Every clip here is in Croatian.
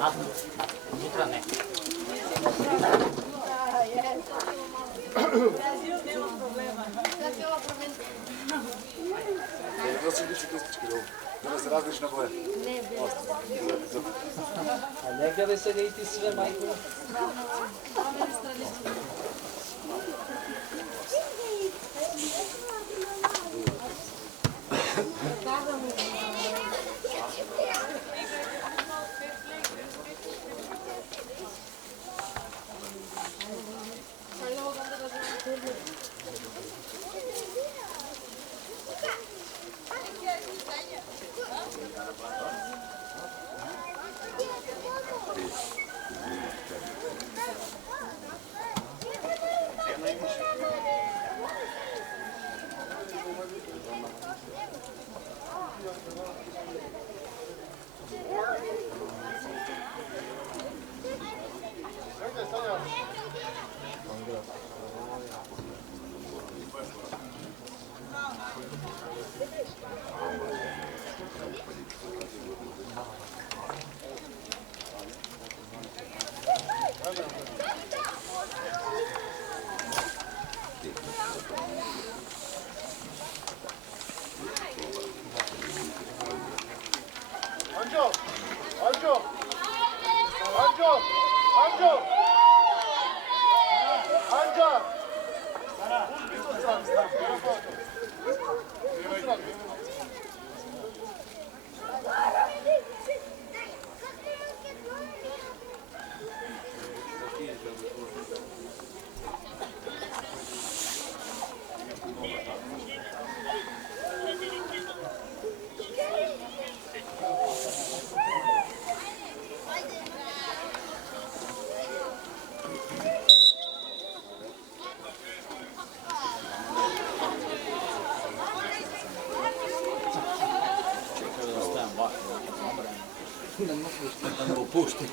Unutra ne. Nosim biciklistički dom. Da se različna boja. Ne, bez. A ne gledaj se da i ti sve, majko. Da mu opušti.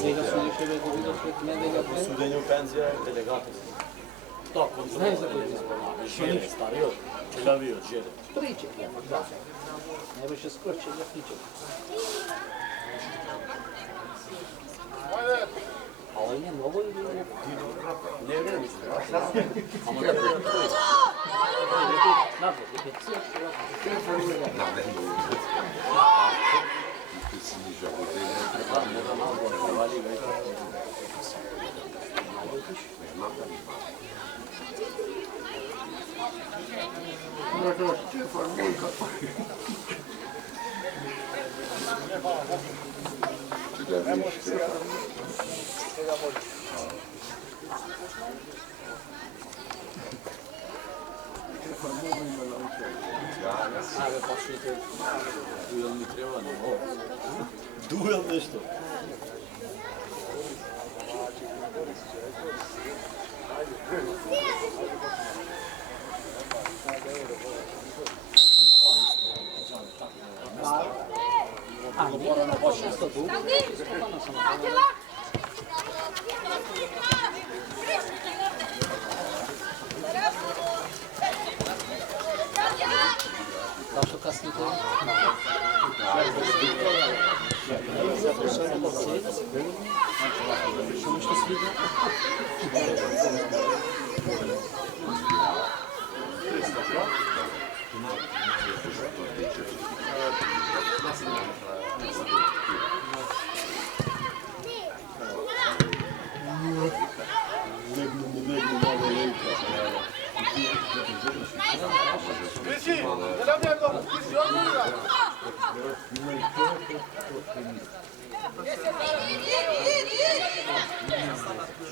Сега судеше го видов пред неделя. Судење у пензија е делегатот. Токо, Знаеш за кој избор? Жере, стариот, челавиот, Жере. Причек, да. Не беше скрчен да причек. А он е много или не? Не е време. Ама да причек. Напред, Дуел ми треба, не мога. Дуел нешто. А, не мора да почне со дух. Зашто касните? Што нешто свидно?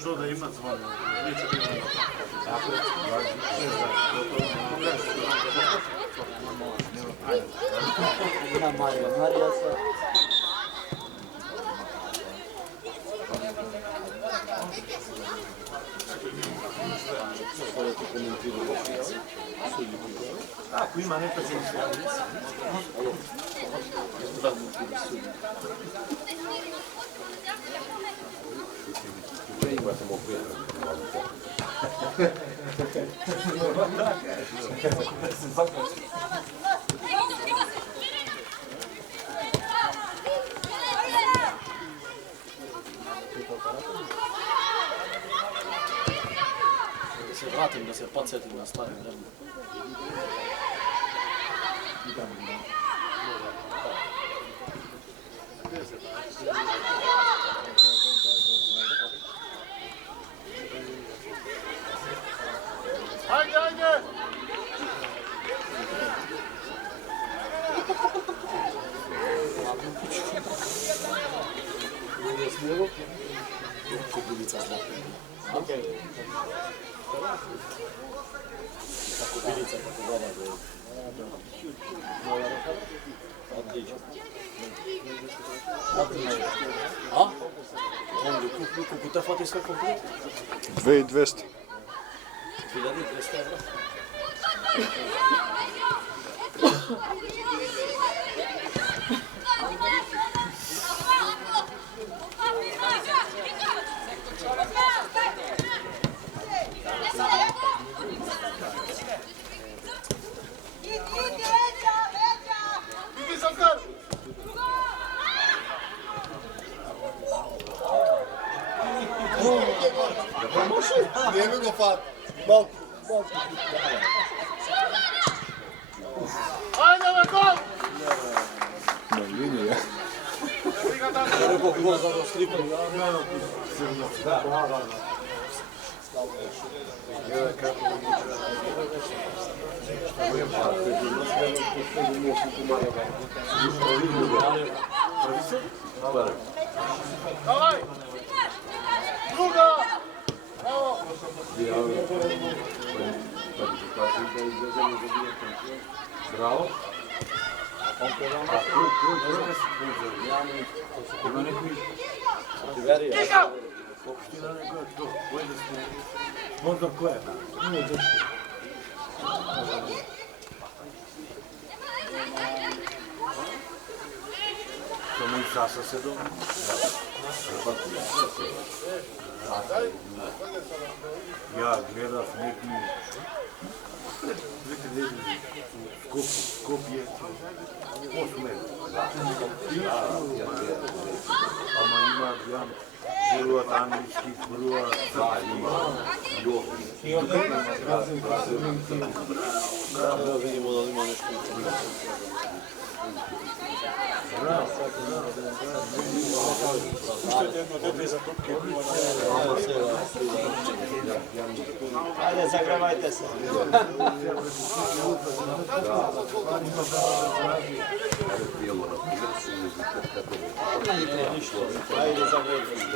Што да има звон? Има Марија. Марија се... Ако има нека се Da se vratim, da se podsjetim na stvari vremena. Ajde, ajde! Kubilica zlata. Kubilica kako gleda da je. Odlično. Odlično. A? On je koliko te fati sve komplet? 2200. 1200 evra. Idi Sankar! Nije mi go fat. Ajde, gol! Na liniji. Rekao gol za to sliku. Dawaj! Druga! Bravo! Bravo. Kika! Možda koje? To mi časa se do... Ja gledam neki... Skopje. 8 metra. Ama ima jedan Vrlo anglički, vrlo Da vidimo da li ima nešto. Ajde, zagrevajte se. Ajde, zagrevajte se.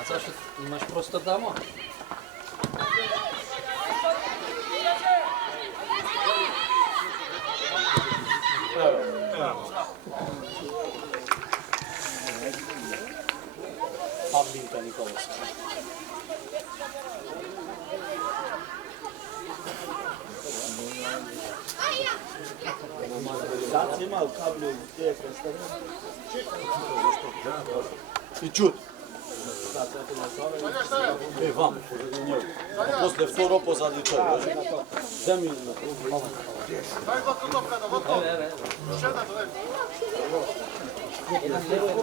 A zašto imaš prostor tamo? Pavlinka Nikolovska. Sad si imao kablju gdje je predstavljeno? I čut. Vam, pozadnji njoj. Posle vtoro pozadnji čovjek. Zemlji na krugu. Daj gotovka da gotovo. Šedan,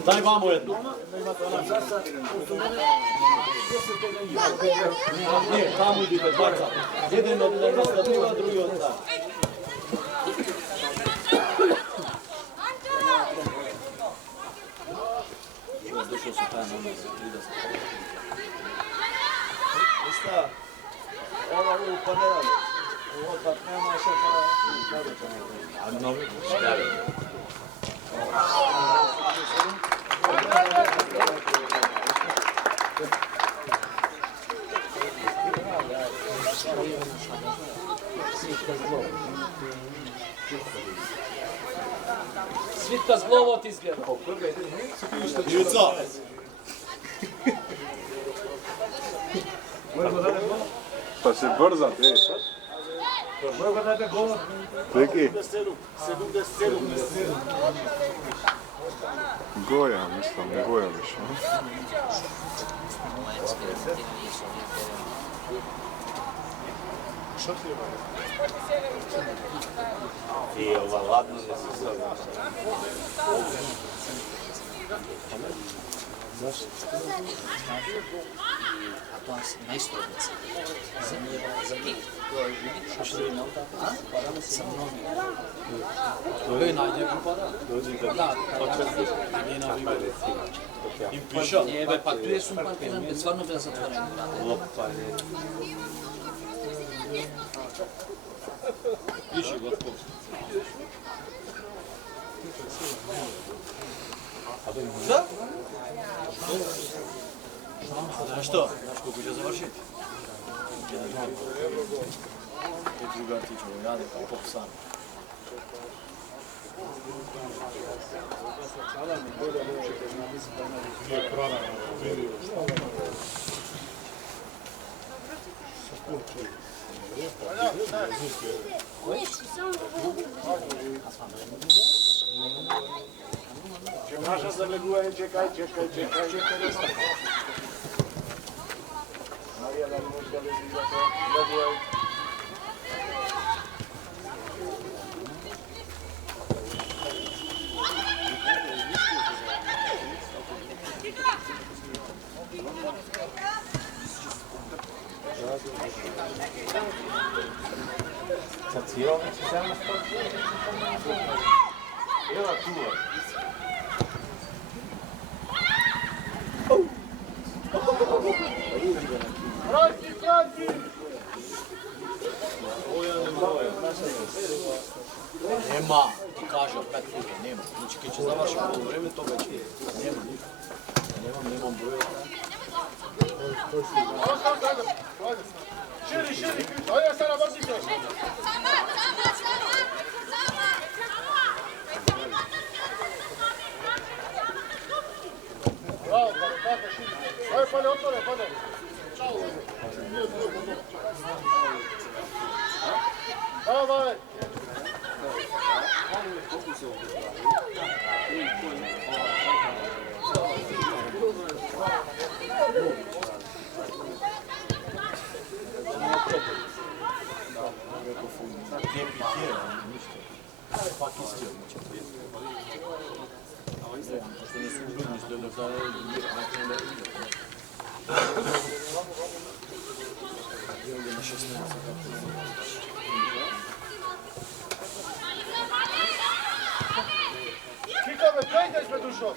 Daj vamo jednu. Ne, tamo idite, dvaca. Jedan od mjesta druga, drugi od tam. Došao su taj moment za 30. Ista, ova u panelu. Ovo pa nema še pa... A novi? Stavi. Svitka zglovo ti izgleda. Juca! Pa se brza, Viki, 77. Goja, mislim, Goja više. I ova ladna se sada. A to je najstrojica. Za njih. Što što je nauta? Sa mnogim. To je najljepši para. Da, njena riba. Im piša. Pa tu je parkiran, stvarno bila zatvorena. Piši gospod. Da? Znaš što? Znaš koliko će završiti? Drugar ti ćemo rade kao pop san. Naša zaleguje, čekaj. Marija, da li možda lezi za to? Zaleguje. Evo tu. Franki! Nema, ti kaže opet puta, nema. Znači kad će završiti ovo vreme, toga će nema nikada. Nemam broja. Širi, ajde sada brzite! Bravo, pale, širi. Ajde, pale, otvore, pale. Давай! Kikame, kajte sme dušo!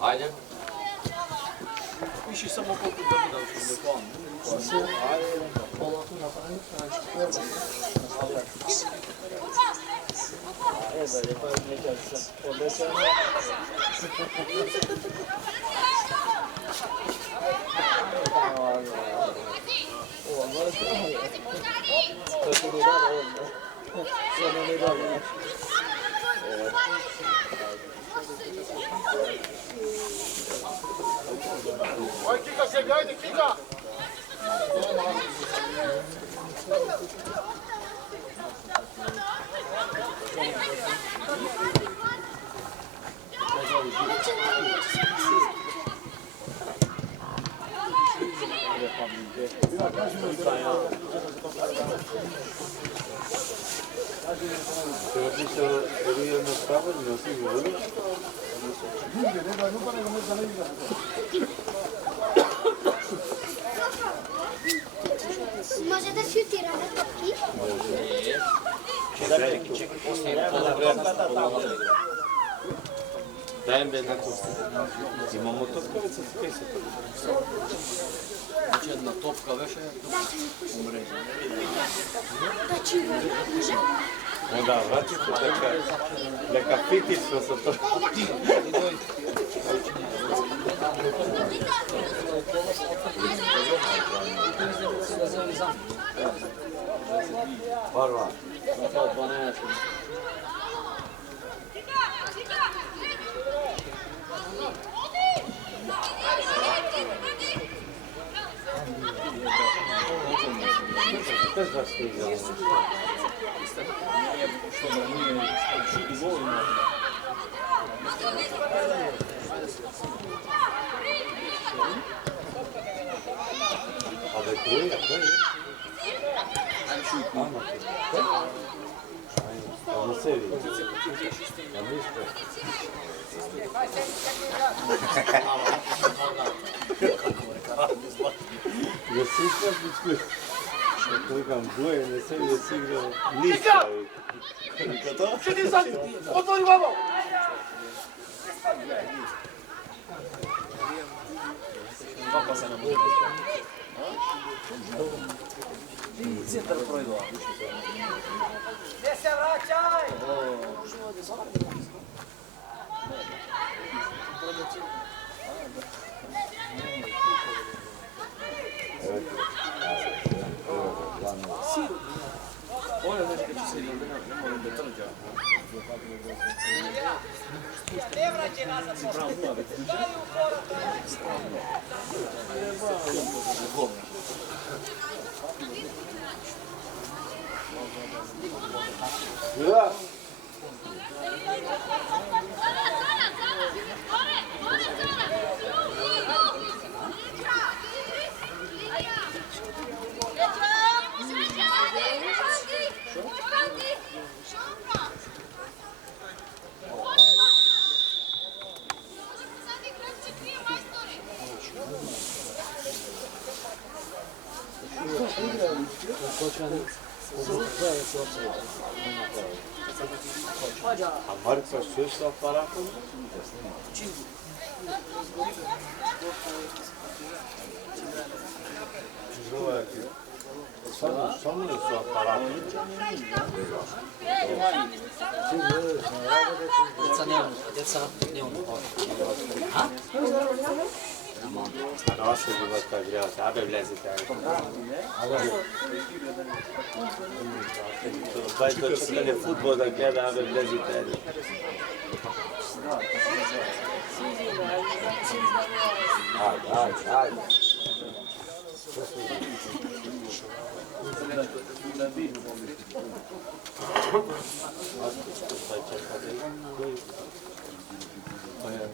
Ajde. Piši samo koliko da što je plan. Aj, kika se, ajde, kika! Možete šutirati topki? Čekaj, poslije pola vremena. Dajem bez na to. Imamo topkavice, kaj se to? Znači jedna topka veše, umre. Da ću može? Onda vratite neka fitično sa to. Barva. Też was nie widziałem. Ale krój, jak to jest? Na serii. Na blisko. Je super bitku. Kolikam dvoje, na serii je si igrao ništa. Sidi sad, otvori vamo! Centar projdo. Gdje se vraćaj! Ovo je nešto će se ne moram da trđa. Ne vraćaj nazad! Daj u korak! Ja. A Marca što aparatom? Čizovaki. Samo je su aparatom. Djeca ne ono. A noće bi vas kaj gledati, abe vlezite. To čekanje futbol da gleda, abe vlezite. Ajde.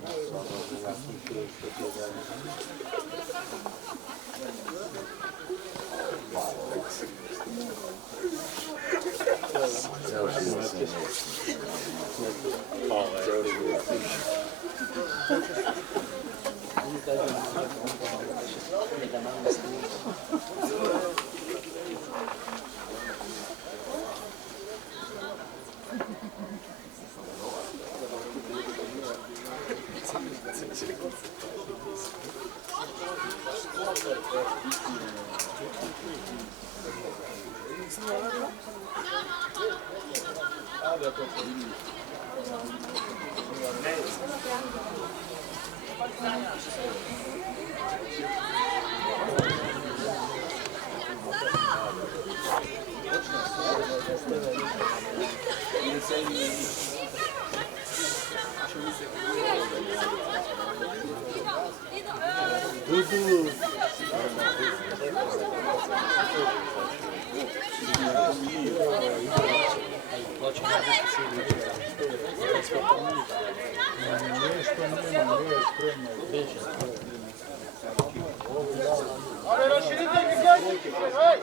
Ale raširite i gledajte! Hej!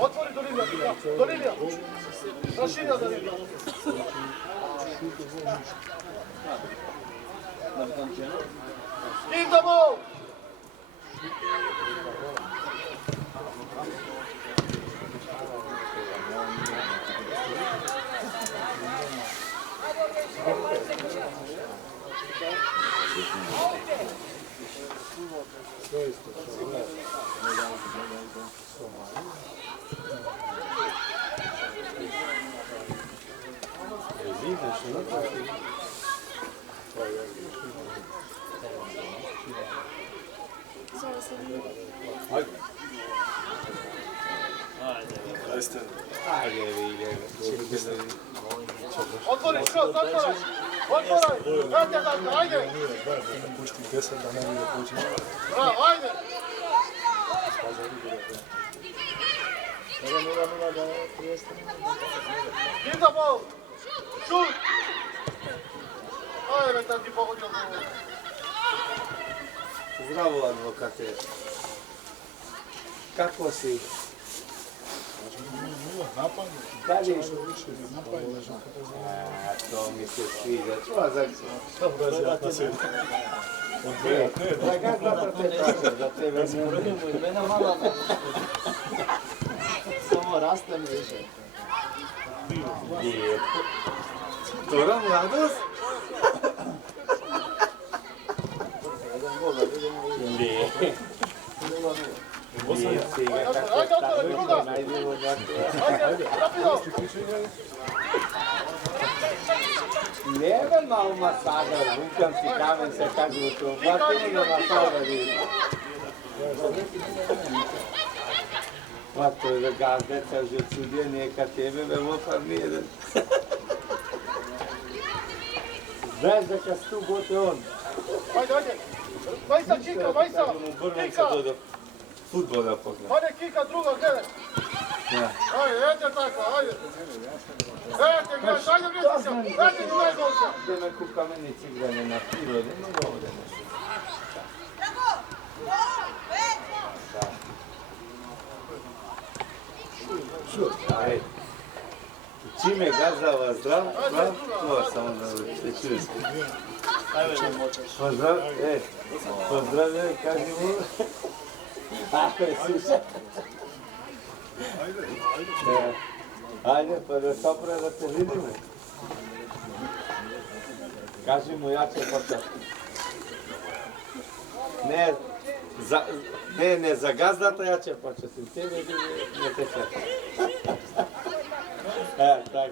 Otvori do Lilija! Raširija do Lilija! Idemo! Ajde, vidi. Otvori, šut, otvoraj! Otvoraj! Vrati tako, ajde! Bravo, ajde! Give the ball! Šut! Ajde, tam ti pogodio gol. Zdravo, advokate. Kako si? Dalje? To mi se sviđa. Čuva za... Za gazda te prašam, za tebe ne. Mene malo samo rastem više. Toro, mladost? Ne. Nije si ga kako tako najdemo Ajde, rapido! Nema malo masada, vukam si kamen se kako to. Hvatimo da masada vidi. Pa to je da gazdeca že odsudija neka tebe, vevo pa nijedan. Znaš da kad tu bote on. Ajde, ajde! Vajsa, kika, Vajsa! Kika! Futbola pogleda. Ajde, kika, druga, gledaj! Ajde, ajde tako, ajde! Ajde, gledaj, ajde, vrti se! Ajde, ti najbolša! Gdje me ku kamenici igrane na prirode, ne ovdje nešto. Ajde. Čime gazava zdrav, to samo da se čuje. Pozdravljaj, kaži mu. Ako je suša. Ajde, pa da sopra da te vidimo. Kaži mu jače početi. Ne za gazdata jače početi. Tebe ne te čeka. Tako da je.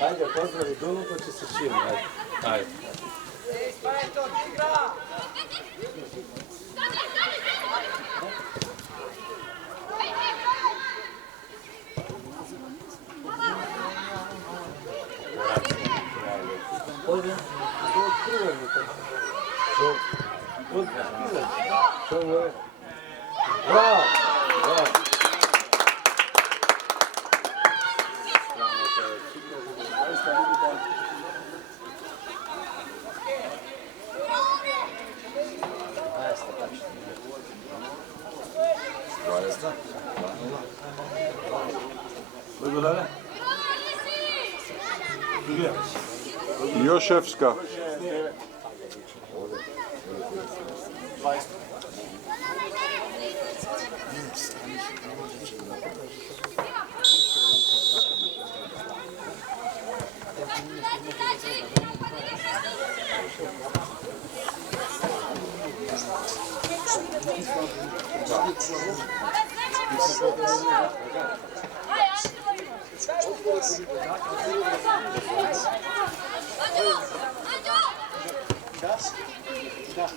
Ajde, pozdravi Dunu, ko će se čim. Ajde. Joševska.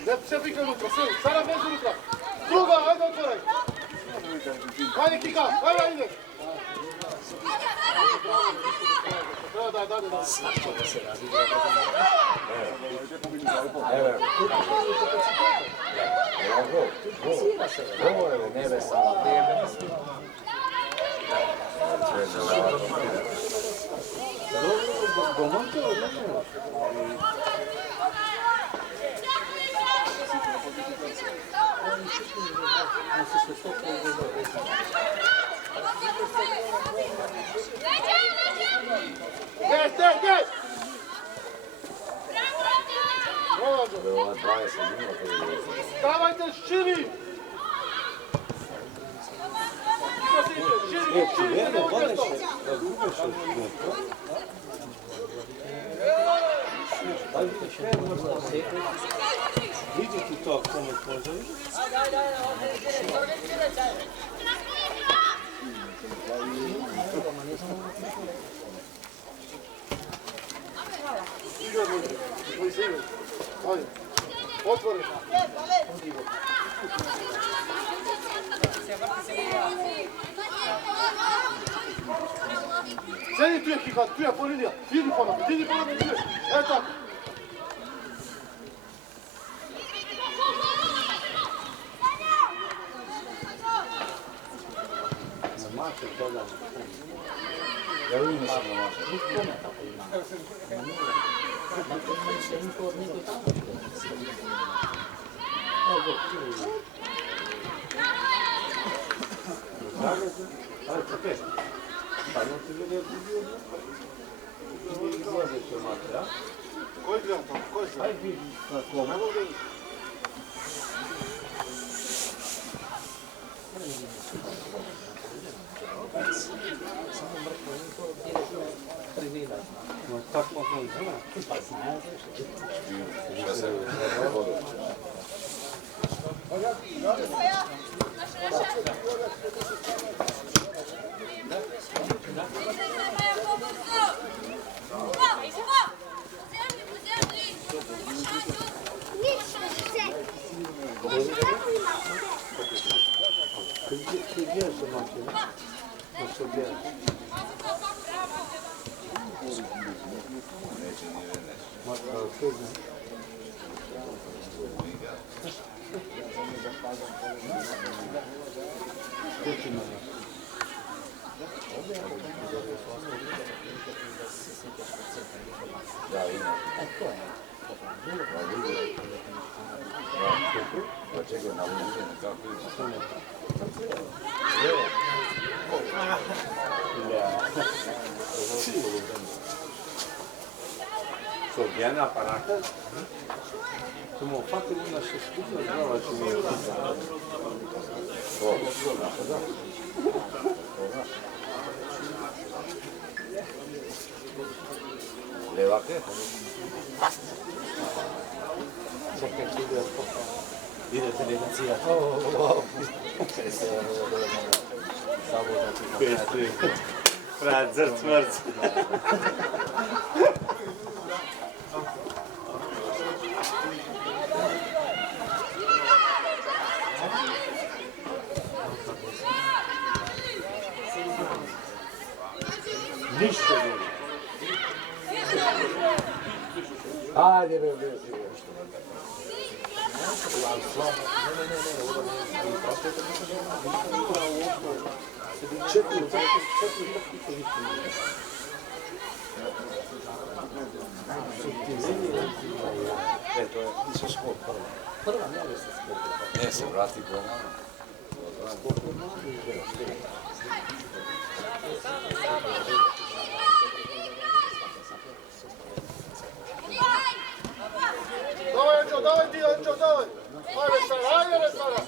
Ne przepikaj unutra, Sara bez unutra. Druga, ajde otvoraj. Ajde kika, ajde ide. Da. Gdje! Dawajte širi! Vidite to, kome pozdravi? Ajde, otvori. Sedi tu je kika, tu je po linija. Idi po nam, idi. E tako. Mače toga. Ja vidim samo mače. Kome tako ima? Dakle, se niko od njega tako. Evo, Ajde, čekaj. Pa no ti vidi odbio. Idi izlaze će mače, a? Koji gledam tamo, koji se? Ajde vidi na kome. samo mrtvo, niko direktno privila. No tako on zna. Pa znate što će. Gdje se mače, ne? Na sobie. Sobiana aparato? Siamo fatti una scusa, allora ci Leva che? Vidite delegacija. Wow. Questi Franzer smrt. Ništa nije. Ajde, be. Četiri To je isto skop prvo. Prva ne se skopila. Ne, se vrati prvo. Давай, Анđo, давай ti, Anđo, давай. Ajde, Sara.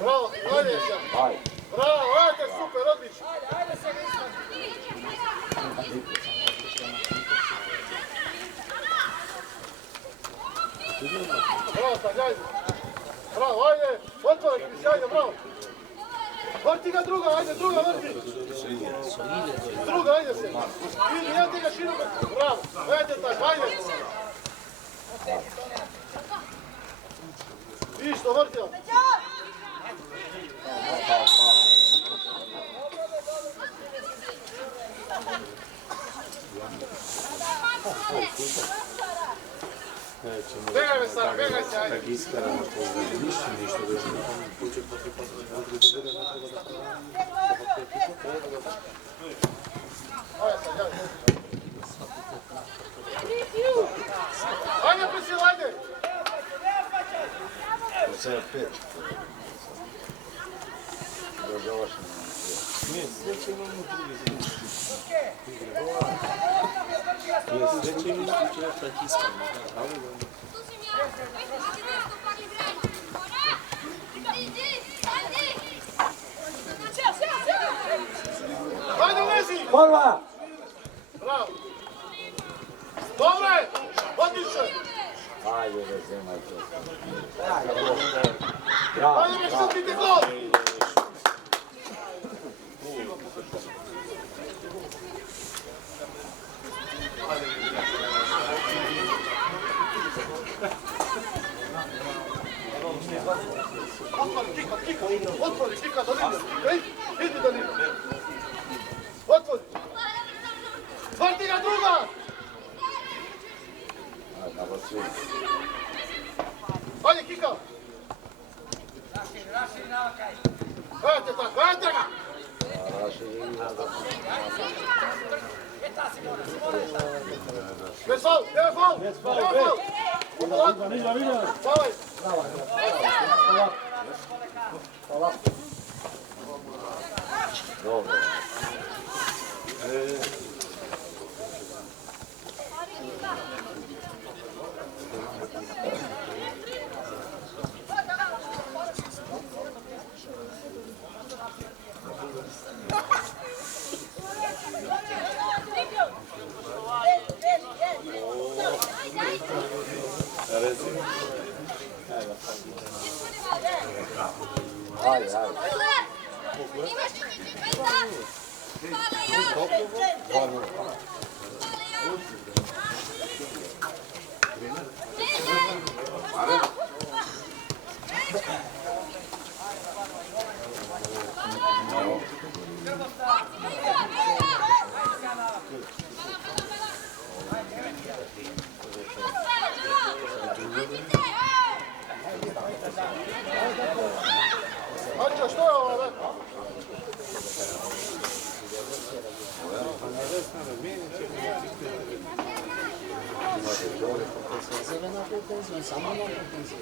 Bravo, ajde, Sara. Bravo, ajde, super, odlično. Bravo, Sanja, ajde. Bravo, ajde, otvorak mi se, ajde, bravo. Vrti ga druga, ajde, druga vrti. Druga, ajde se. Ili ja ti ga široko. Bravo, ajde tako, ajde. Isto, vrti vam. Begaj me, Sara, begaj se, ajde. iskaramo to ništa da je počet Ajde, Prisila, ajde. Це п'ять. Ні, слідчий нам не слідчий він включає статистику. Ajde, ulezi. Borba! Bravo. Dobro je, odlično. Ajde, razumaj to. Ajde, me šutite gol. Otvori, kika, otvori, kika do linije, idi do linije. Otvori. Vrti ga druga! Ajde, kika! Gledajte tako, gledajte ga! Bez faul, nema faul! Davaj! Dobro. Anđa, što je ovo, ne? Zelena pretenzija, samo na pretenziju.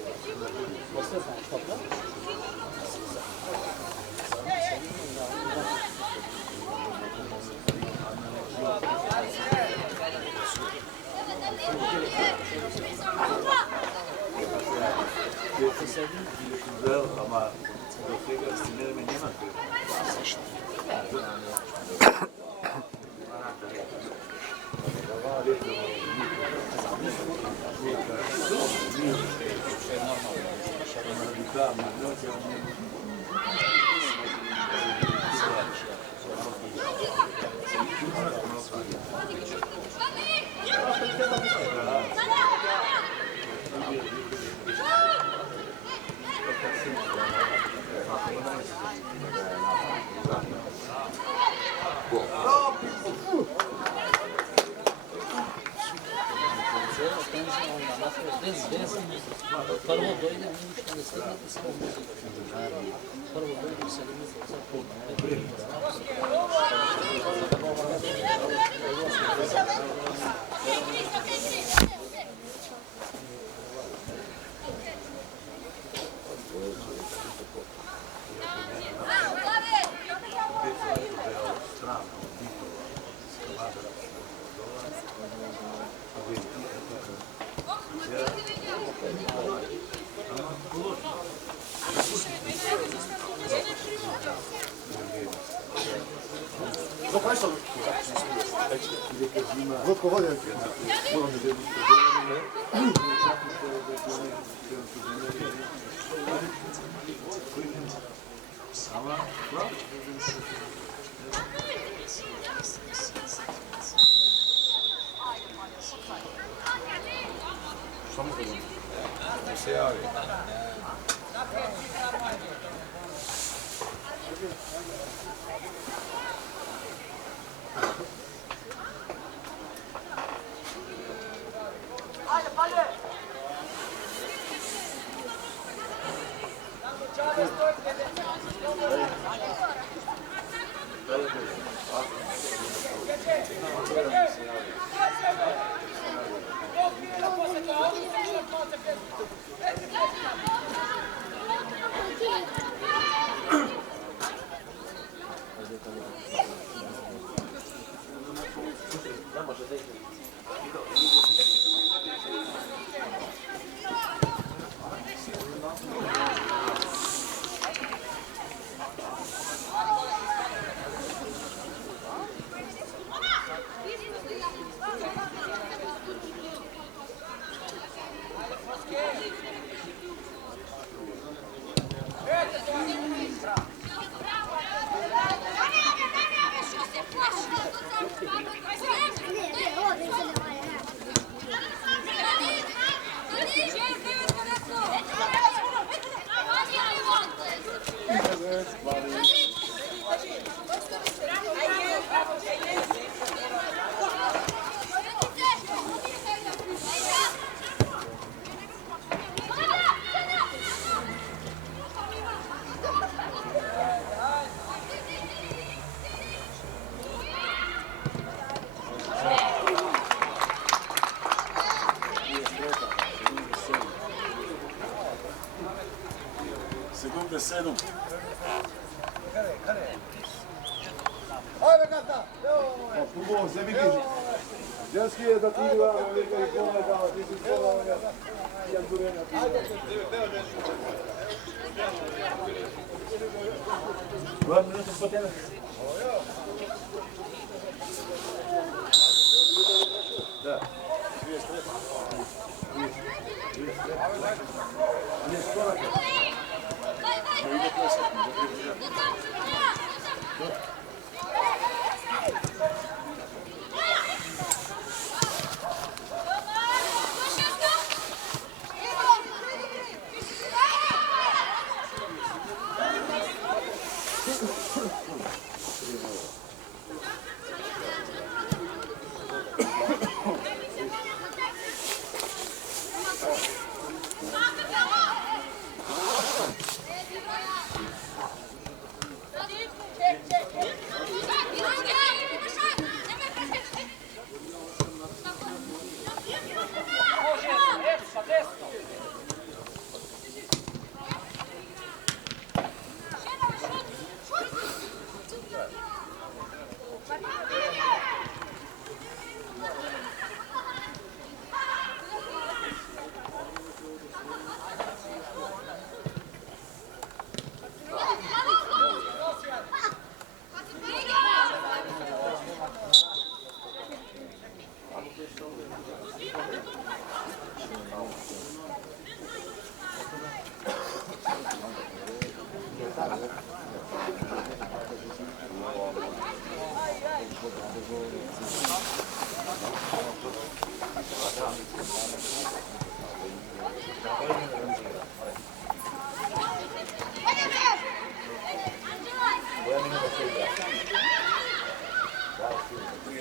Poslije znaš što praviš? Ama do tega si ne menjena. Prvo dojde ništa ne stignete samo muziku. Prvo dojde se limite za put. Vodko vode. Se javi. Sekunde 7. Ajde, Gata! Kubo, se vidiš. Ženski je da ti igra, velika i pomaga, ti si pomaga. I Andurena. Dva minuta po tebe. Da. Ne, skorak.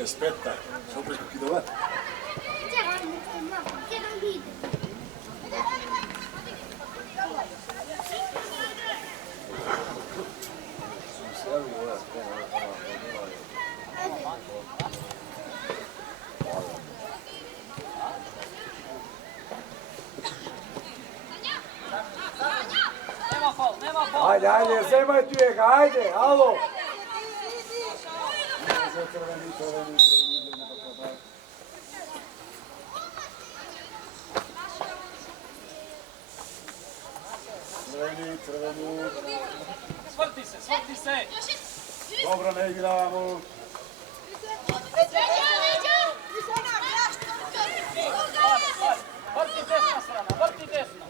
Aspetta, sopra chi dov'è? Che non vide. Ajde, ajde, zemaj tu je, ajde, alo! Crveni. Svrti se! Dobro, ne igramo. Vrti desna strana, vrti desno!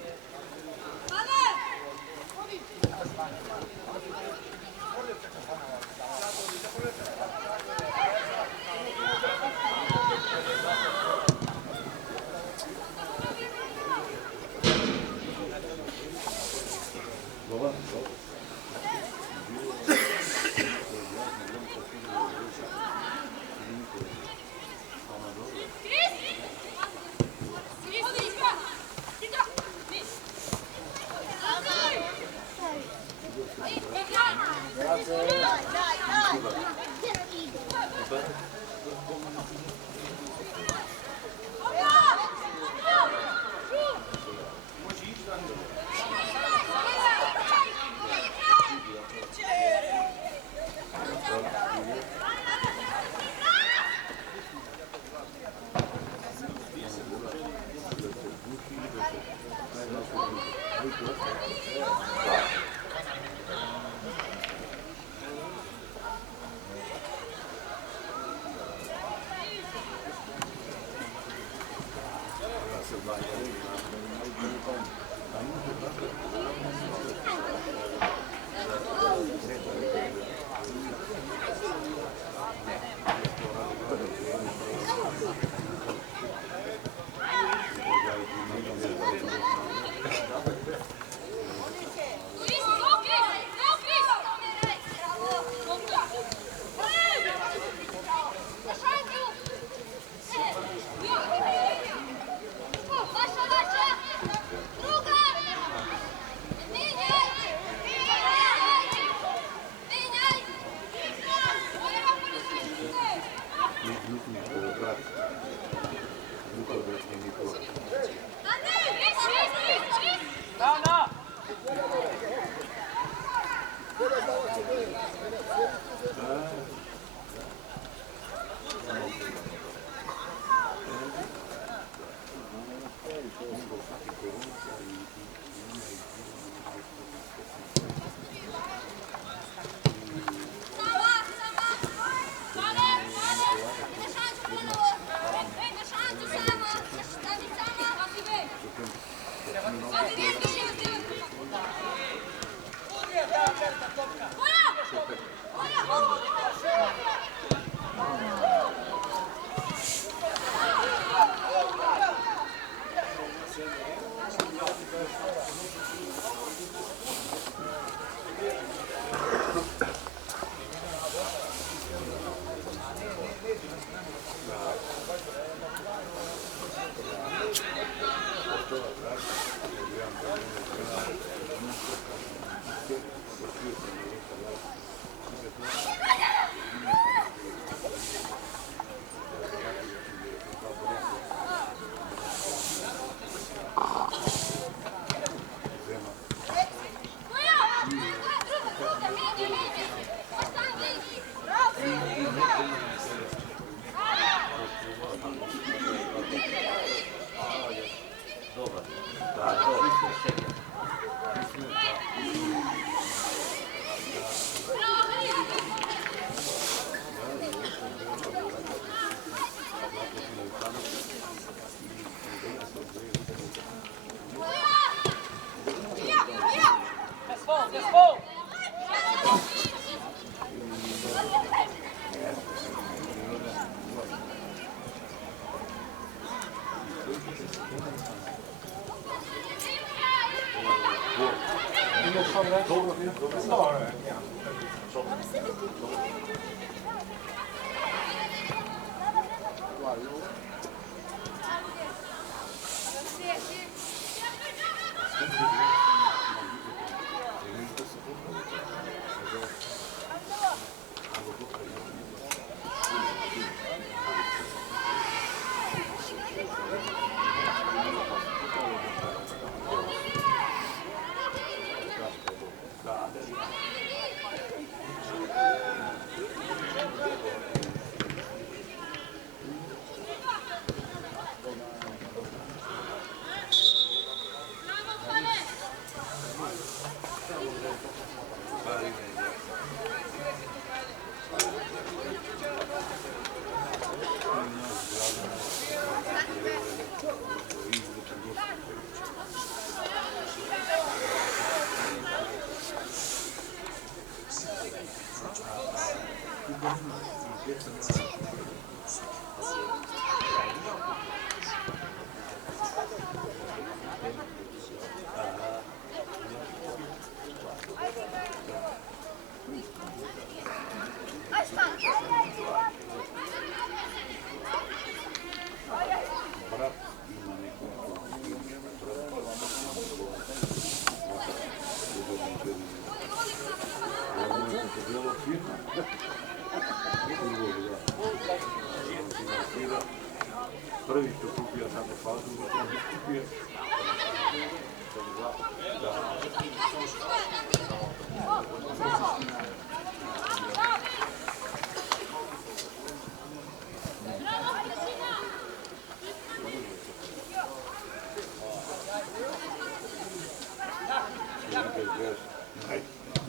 Prvi što kupio samo fazu, potom kupio.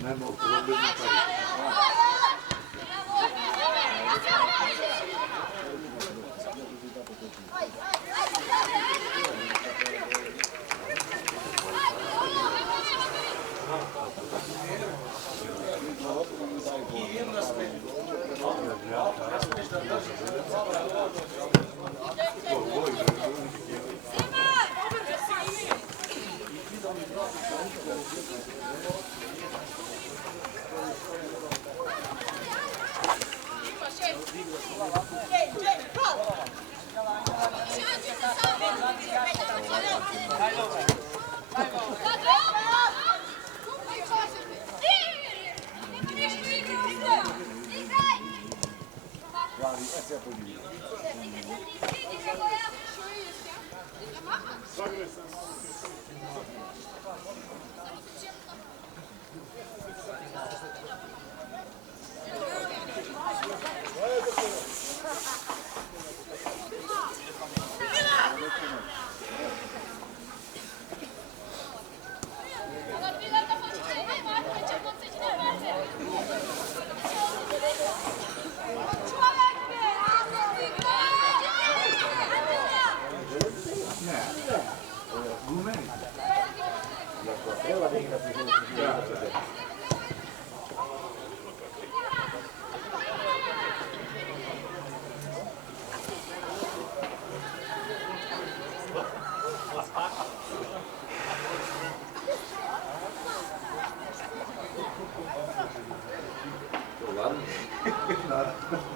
Nema problema.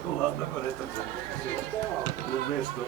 Ладно, por esto lo mesto.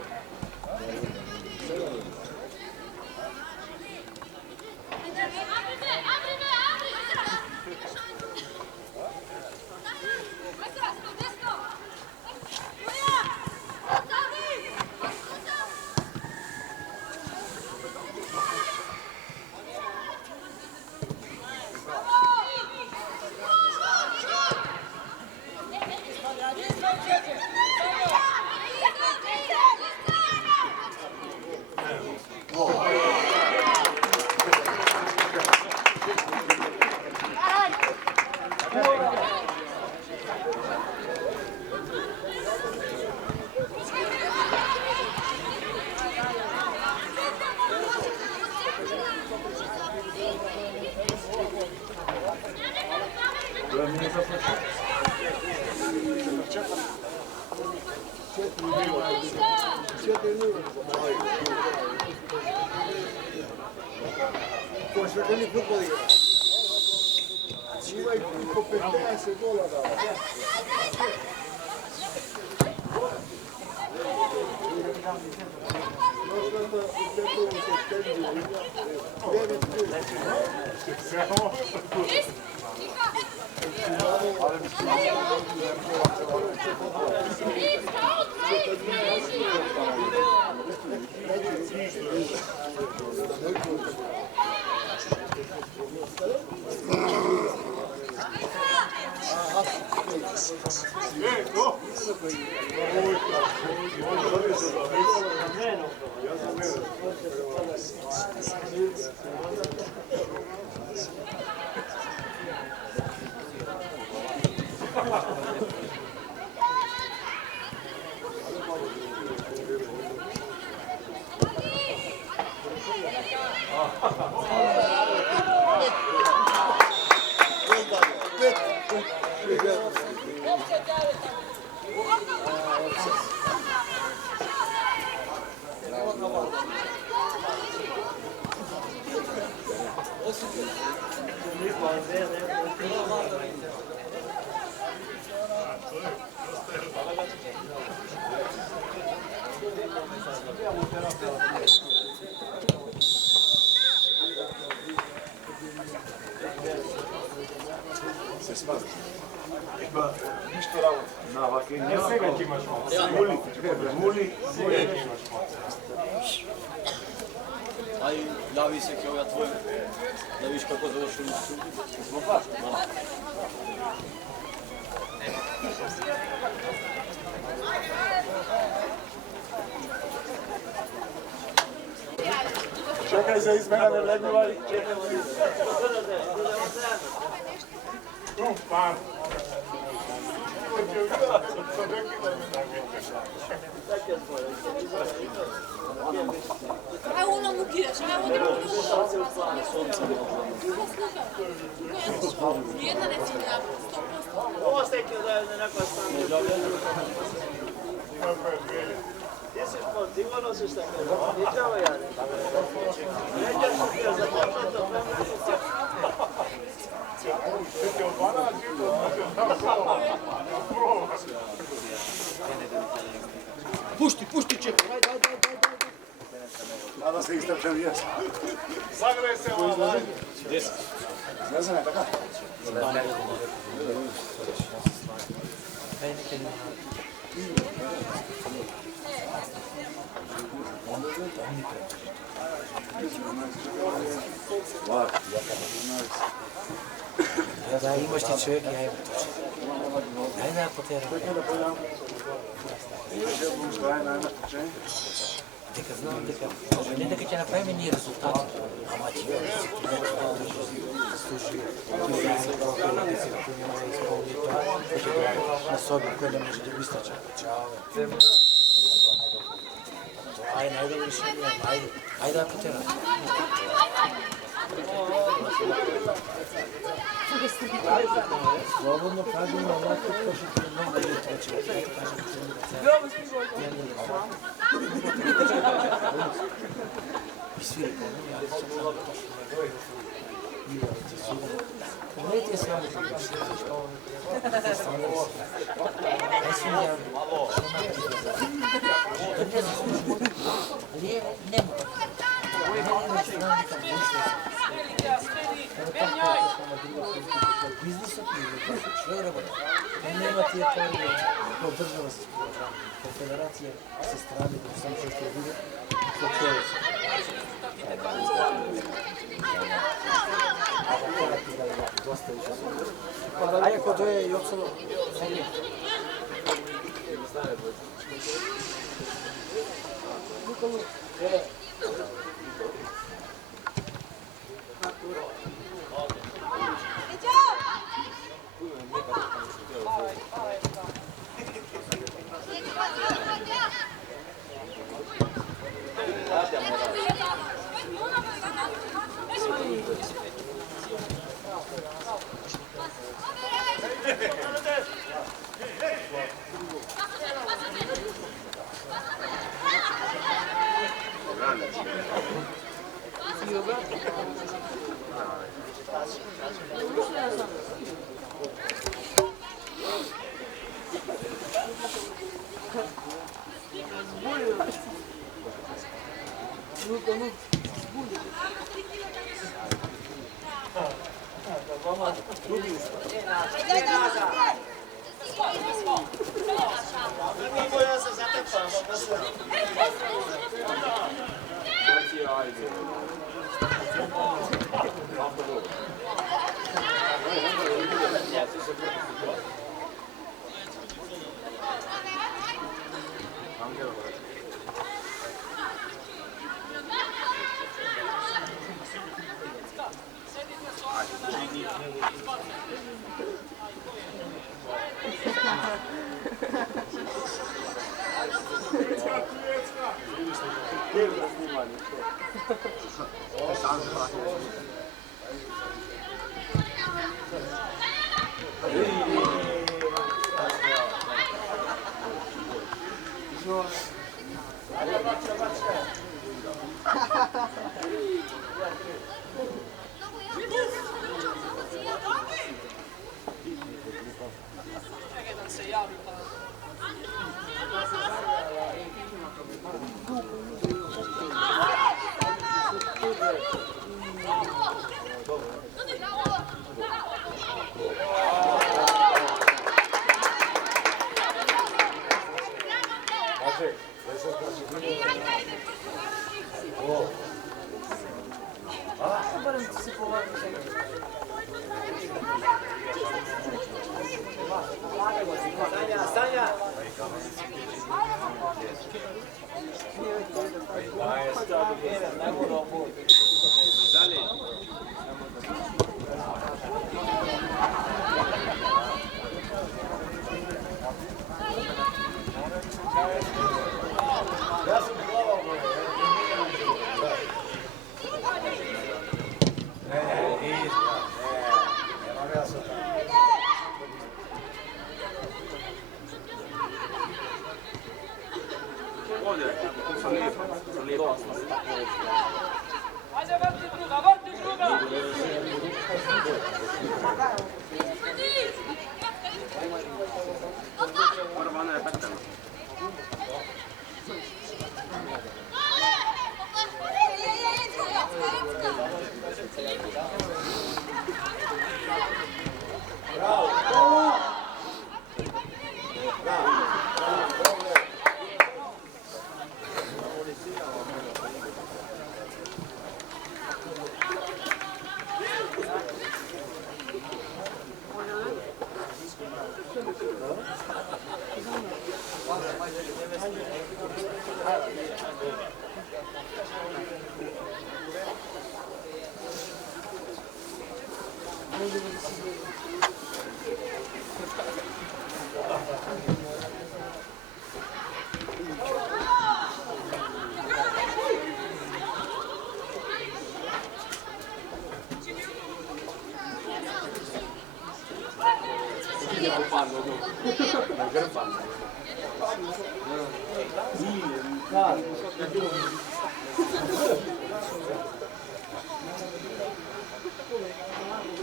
Pues i competenze gola dava. Aj, javi se kao ja tvoj, da viš kako završim su. Smo baš, malo. Čekaj za izmenane legovari, čekaj. Aj uno mu kideš, aj ovdje jedna ne si da 100%. Ovo stekio da je nekako stanje. Ti si spod, ti ono si stekio. Ničavo ja. Neđer si bio za to, Pušti, čekaj, daj. Nada se istračem jes. Zagrej se ovaj. Ne znam je tako? Da imaš ti čovjek, ja imam to. Ajde da potjeram. Дека знам дека не дека ќе направиме ние резултати, ама ќе слуши на соби кој не може да го истрача. Ај, најдобро решение, ајде да потера. Slobodno kažemo onako kao što ti mnogo jutro će I svi rekao, ja sam samo pošlo. Ivarite suda. Pogledajte se ovdje koji baš je što ovo ne stanili se. Aj svi javni. Da ne zaslužimo. Ali ne mogu. Ne strana nikad budućnost. Evo tako je smo na druga biznisom i sve je rabota. Nema ti je kao država se spoložava. Kao federacija se strane, kao sam što je bilo, kao čovjek. Dosta više su. A jako to je i ocelo zemlje. Bukvalno,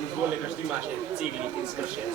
Izvoli, kaš ti imaš ciglik izkršen.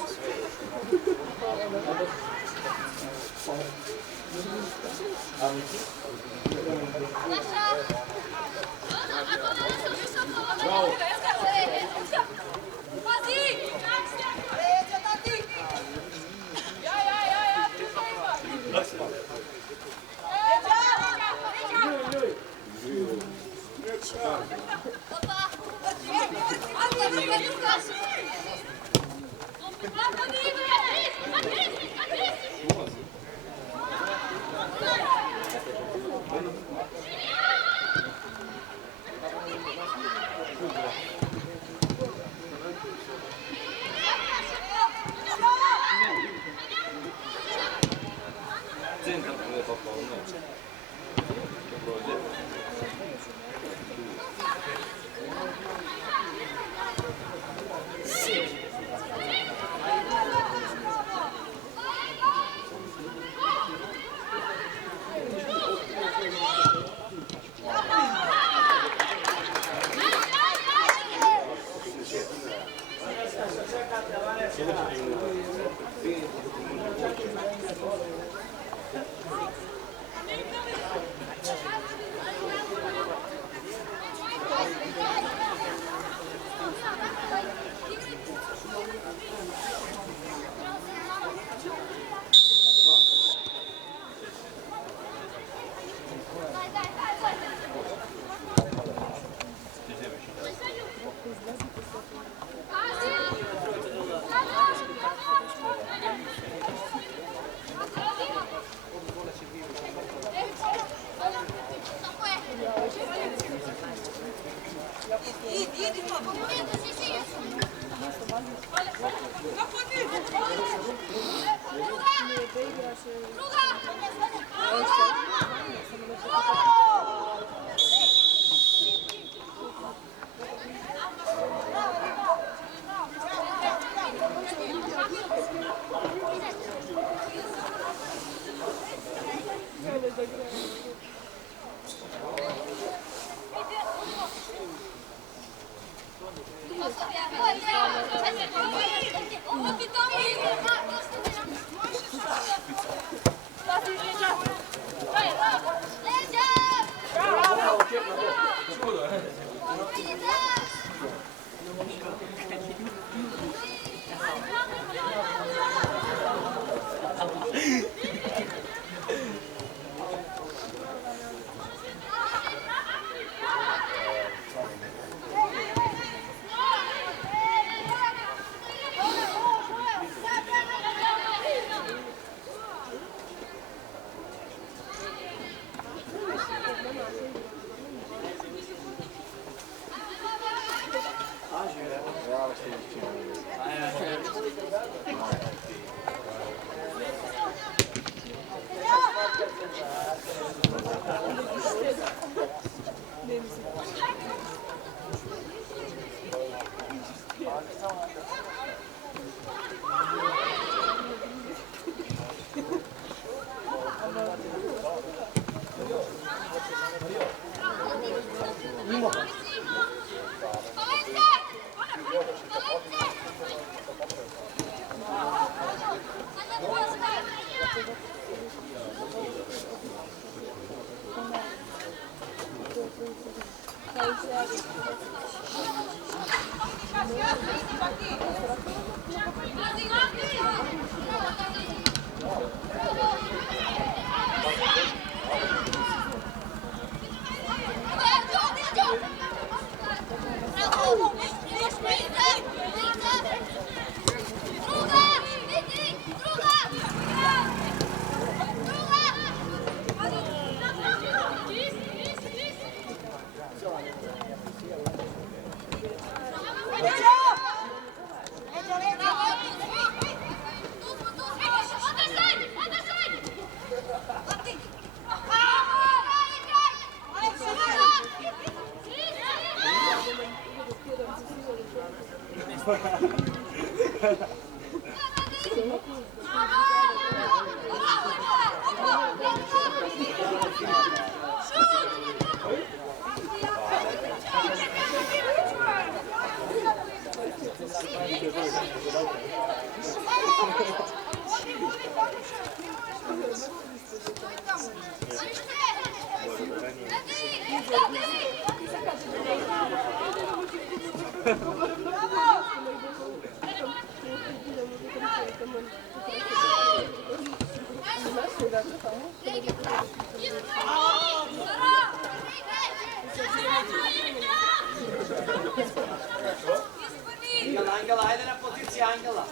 Angela, ajde na poziciji Angela.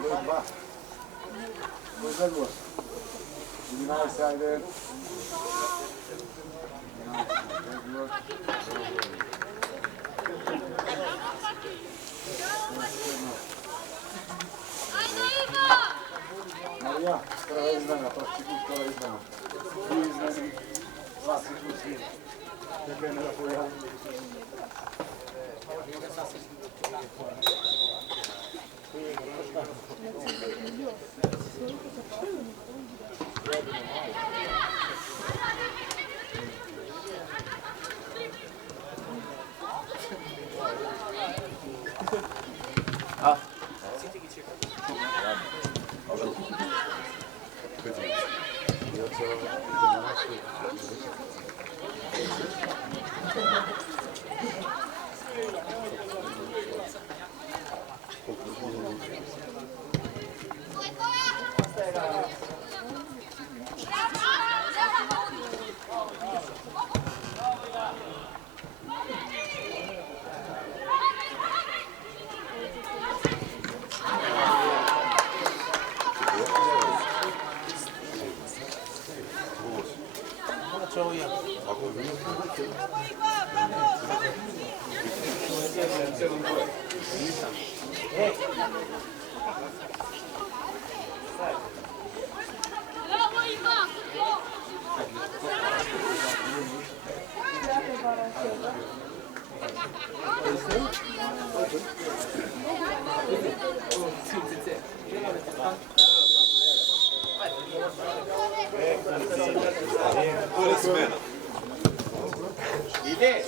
Broj 2. Good boy. Be nice, Haydi. Marija, prva izmena, prva izmena. Dvije izmene, dva ciklusi. Čekaj, ne da pojavim. Ide!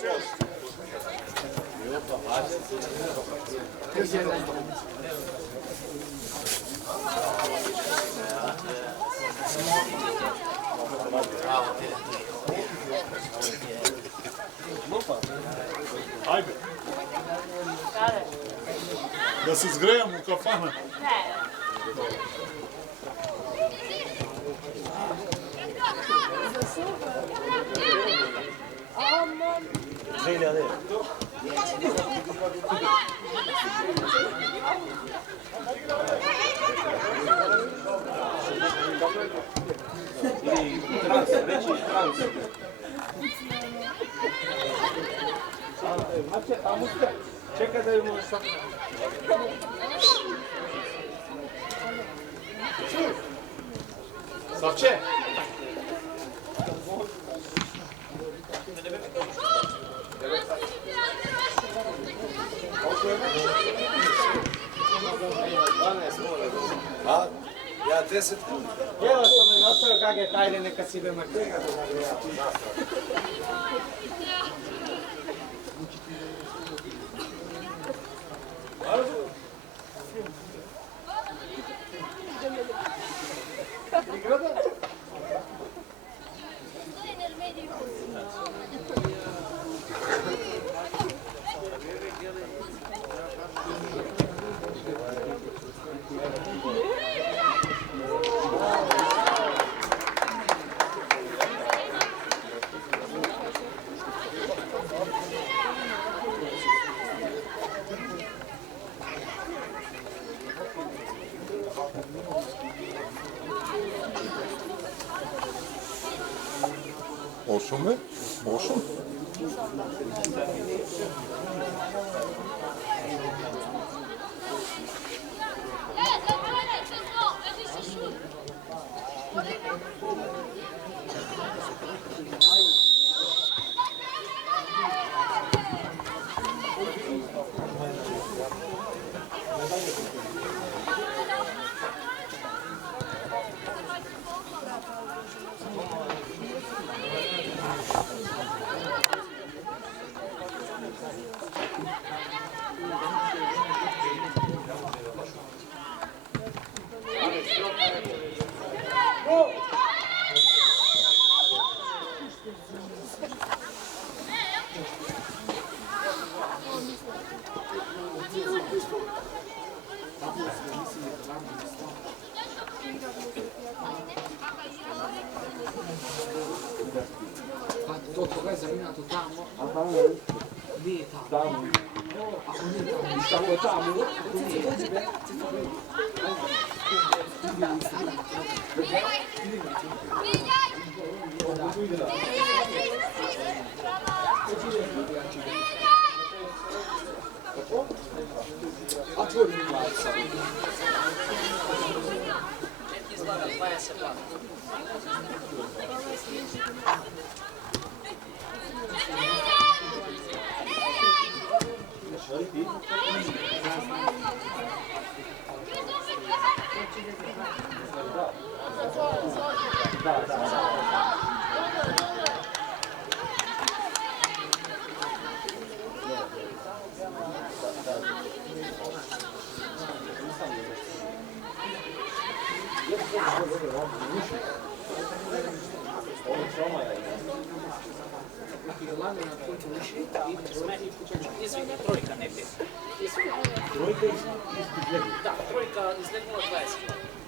Ajde. Da se zgrejamo u kafana. Čekaj da imamo što. Savče! A? Ja 10 Evo što me nastavio kak je tajne, neka si me čega da zagreja. Olsun mu? Olsun. To koga je zanimljato tamo? A tamo? Nije tamo. Tamo. Ako nije tamo. Kako je tamo? Nije. Izgleda 20 plana. Izvini, trojka, ne pet. Trojka izlegla? Da, trojka izlegnula 20 kg.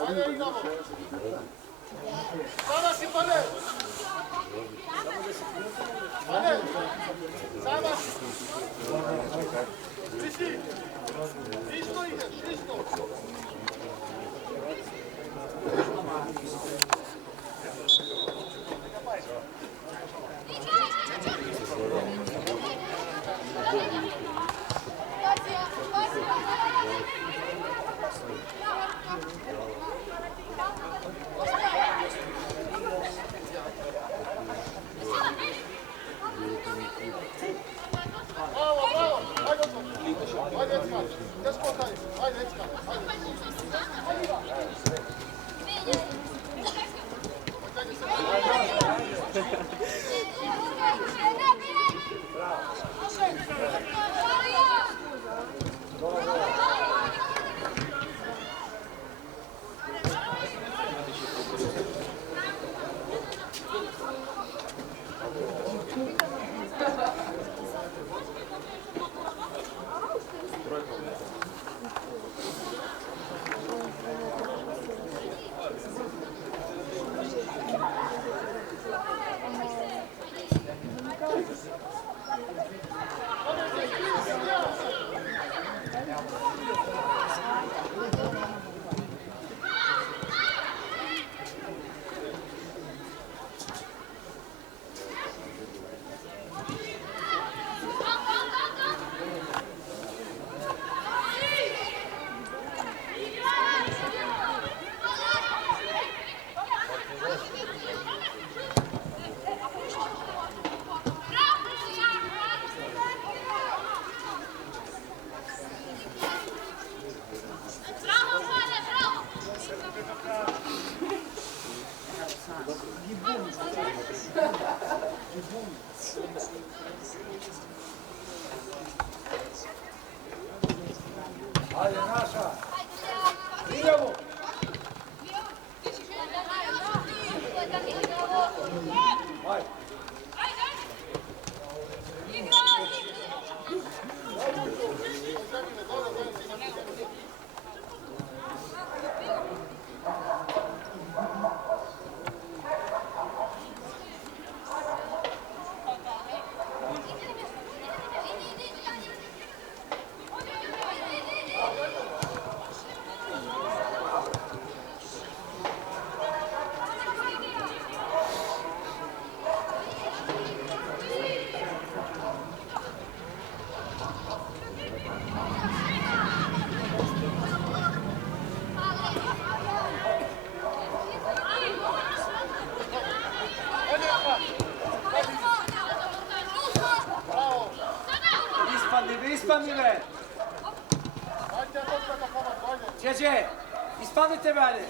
Ajde, idemo. Sada si panel. Panel. Sada si. Visi. Isto ideš, isto. Bravo, bravo. Ajde, ajde, Eckan. Ne spontani. Ajde, Eckan. Ajde, naša. Idemo. Ajde. Ispadni me! Čeđe, ispadnite me, ajde!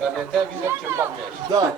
Da ne tebi neće pomiješ. Da.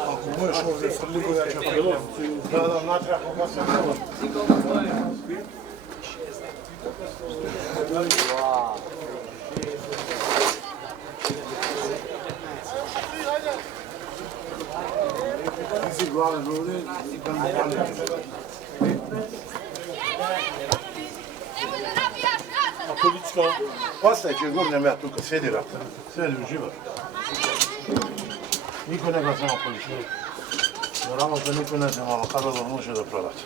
Ako možeš ovdje srljivo, ja ću prvo. Da, natrag, kako sam prvo. Ti si glavan ovdje, idemo dalje. A polička? Ostaje ćeš gurnem ja tu kad sjedi uživa. Niko ne gleda samo polička. Naravno da niko ne zna malo kada da može da prodati.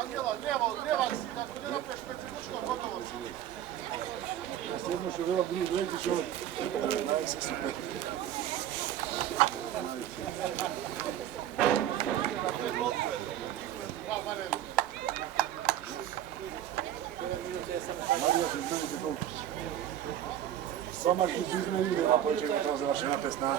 Angela, lijeva si, ako ne napraviš specifično, gotovo si. Jedno što je bilo blizu, reći ću Sama ti izmeni, a počeo je to završena pesna.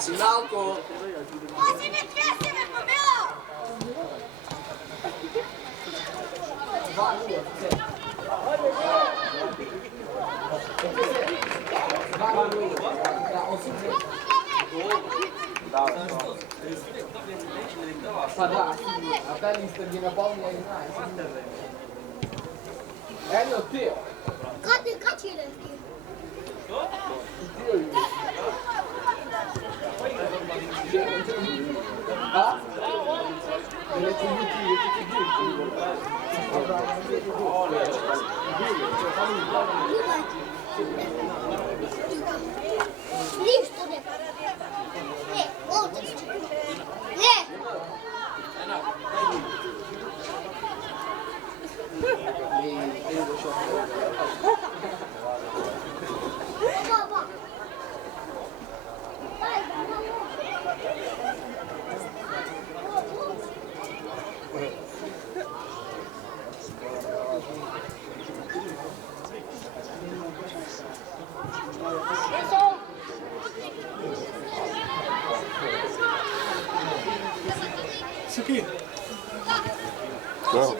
Sinalko! Pa da, a ta lista gdje napominje i znaš. Eno ti! Kad će ideti? A? Neće biti, Ništa ne. Ne, ovdje ste. Ne. Baba. Suki. Bravo.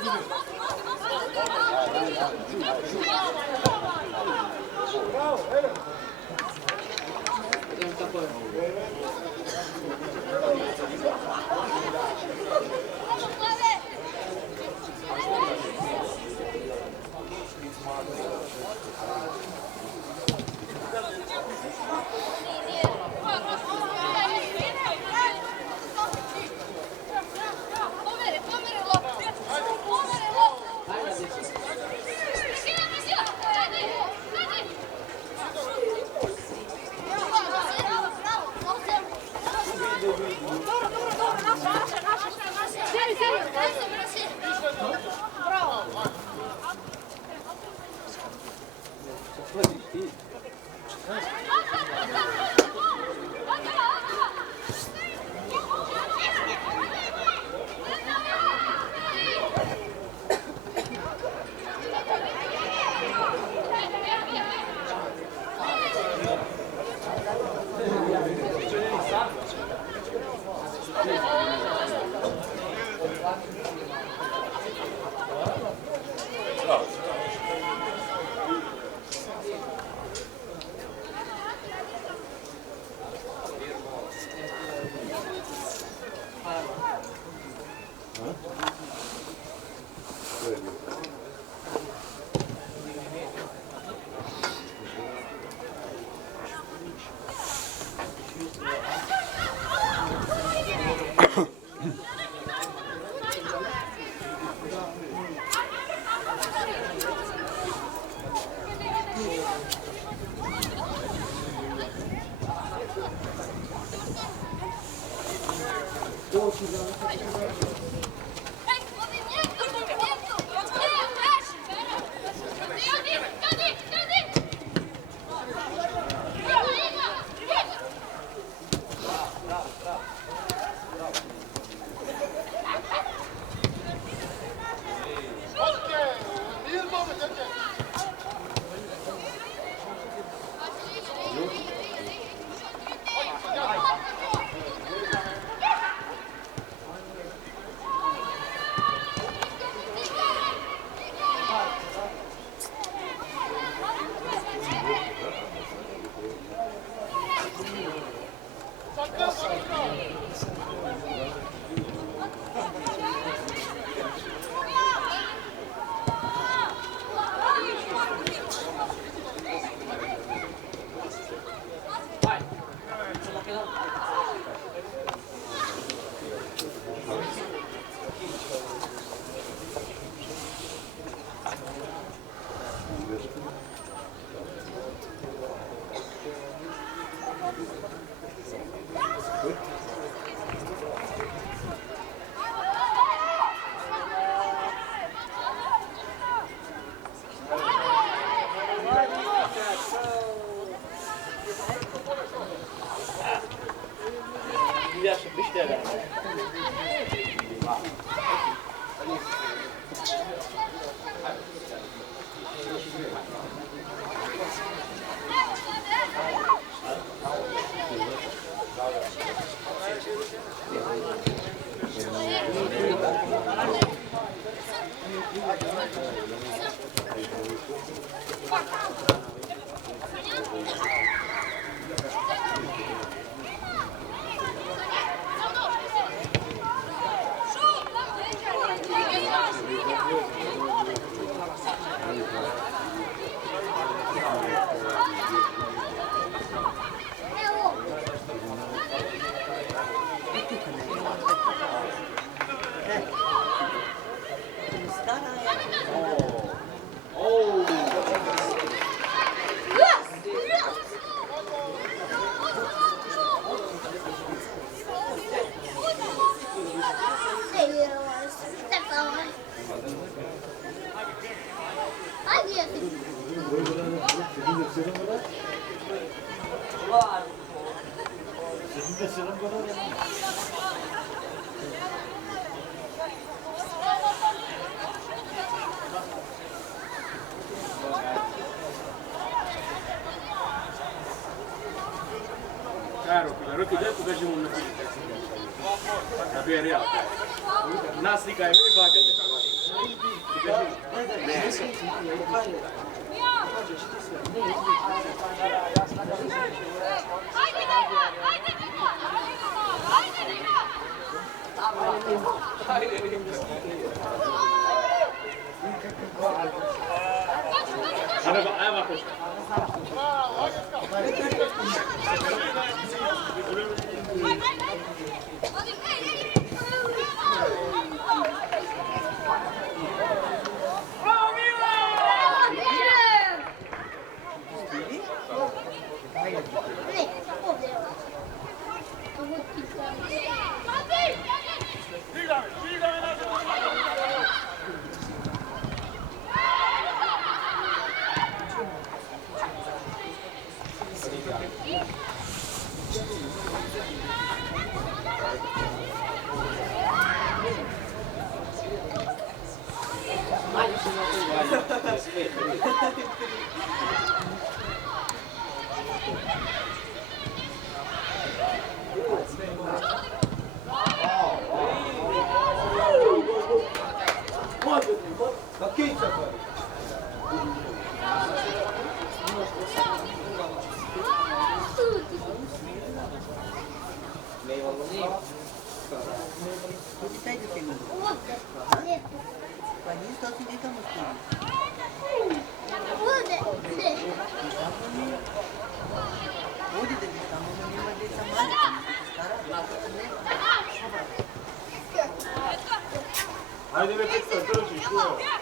Haydi be tekrar dönüşün şuraya.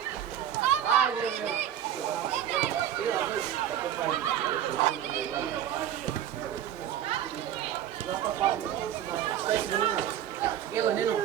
Evo, neno.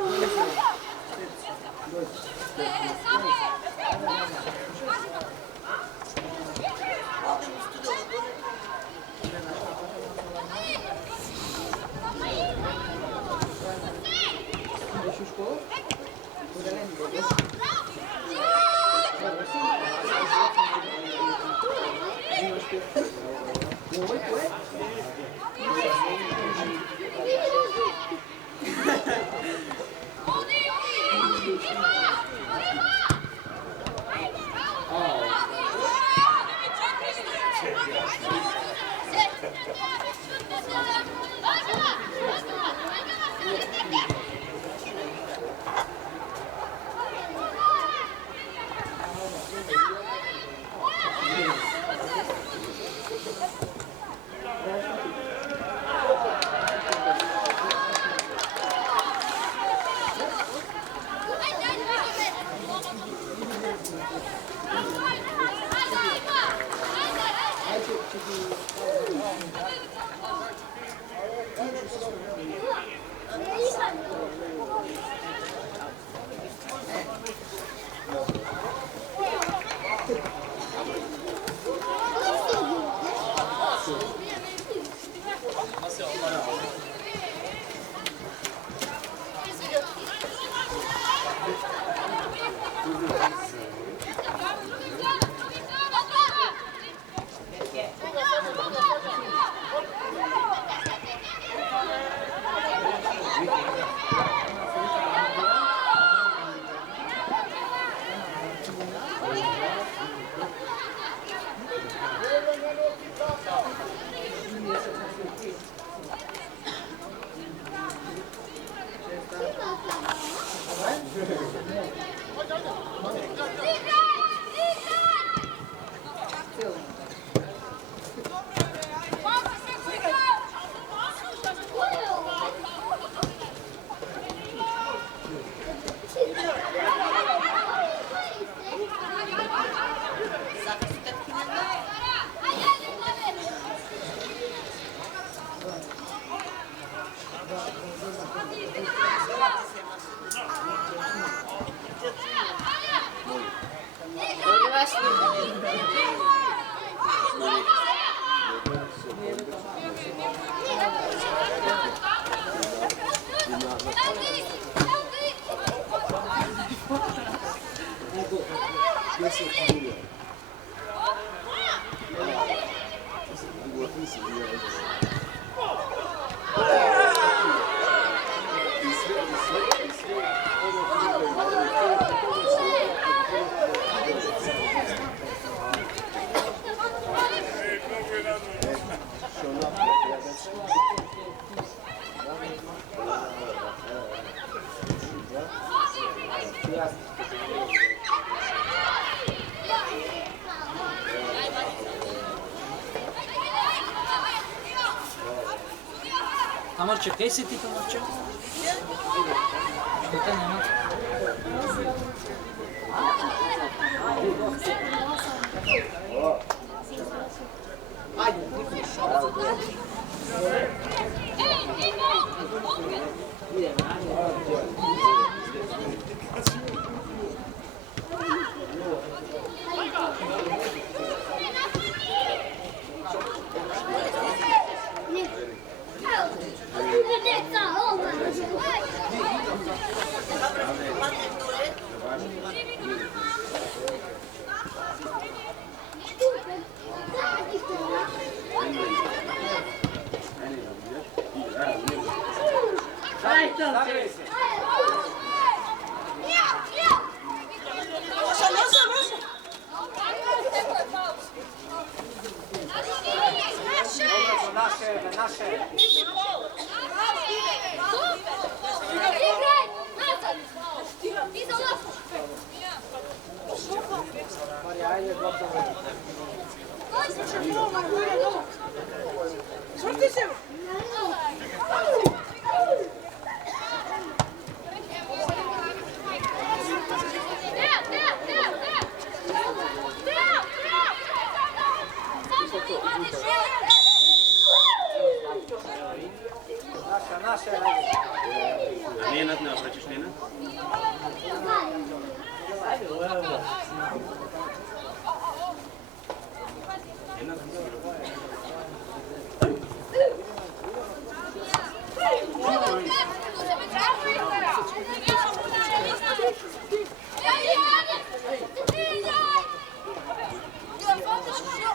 Tamarče, kaj si ti, Tamarče? Što te nema? Nenad, ne obraćaš Nenad?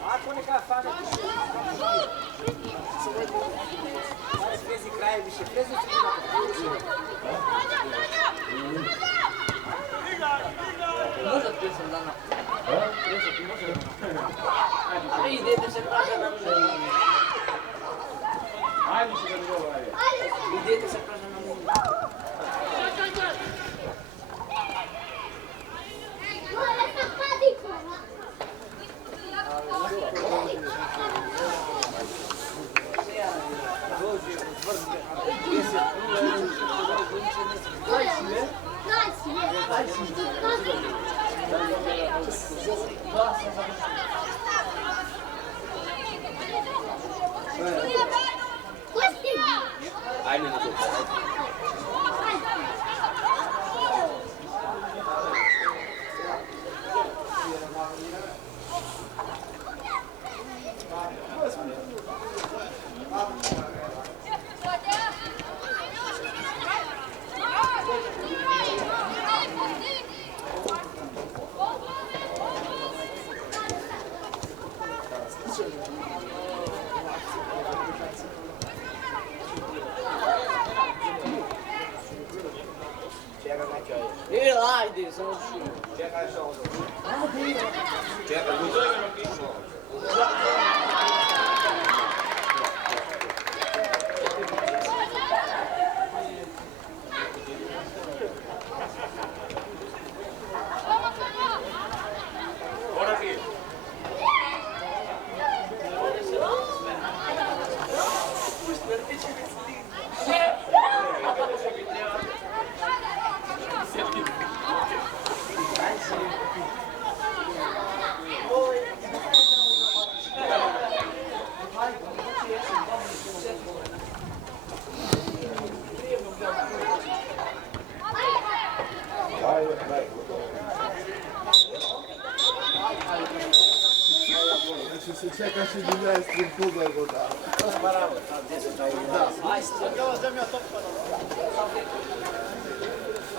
Ako neka fane. Ajde, završi. Čekaj što ovo. Čekaj, to je napisano. Znači se čekaš i dinaj s tim pugledom, da.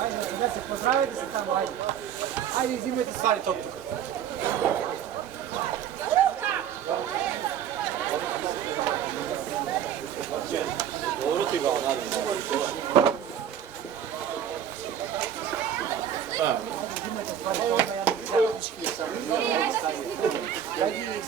Ajde, da se pozdravite se tamo, ajde. Ajde, izimajte stvari tog tuka. Dobro ti ga onadim. Izimajte stvari toga, ja ne znam. Ajde, i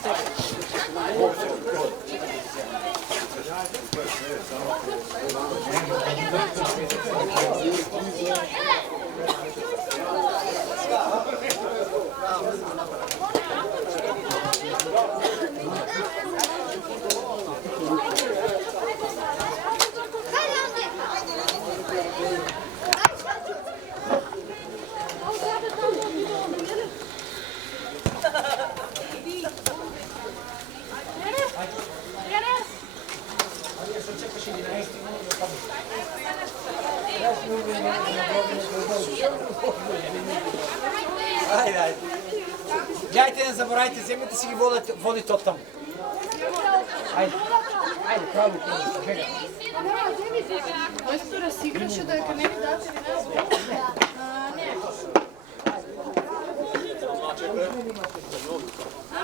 Ajde, ajde. Dajte, ne zaboravite, zemljate si gi vodite od tamo. Ajde, ajde, pravi pomoć, čega? Majstora, si igraše da je kad meni date ili ne znam.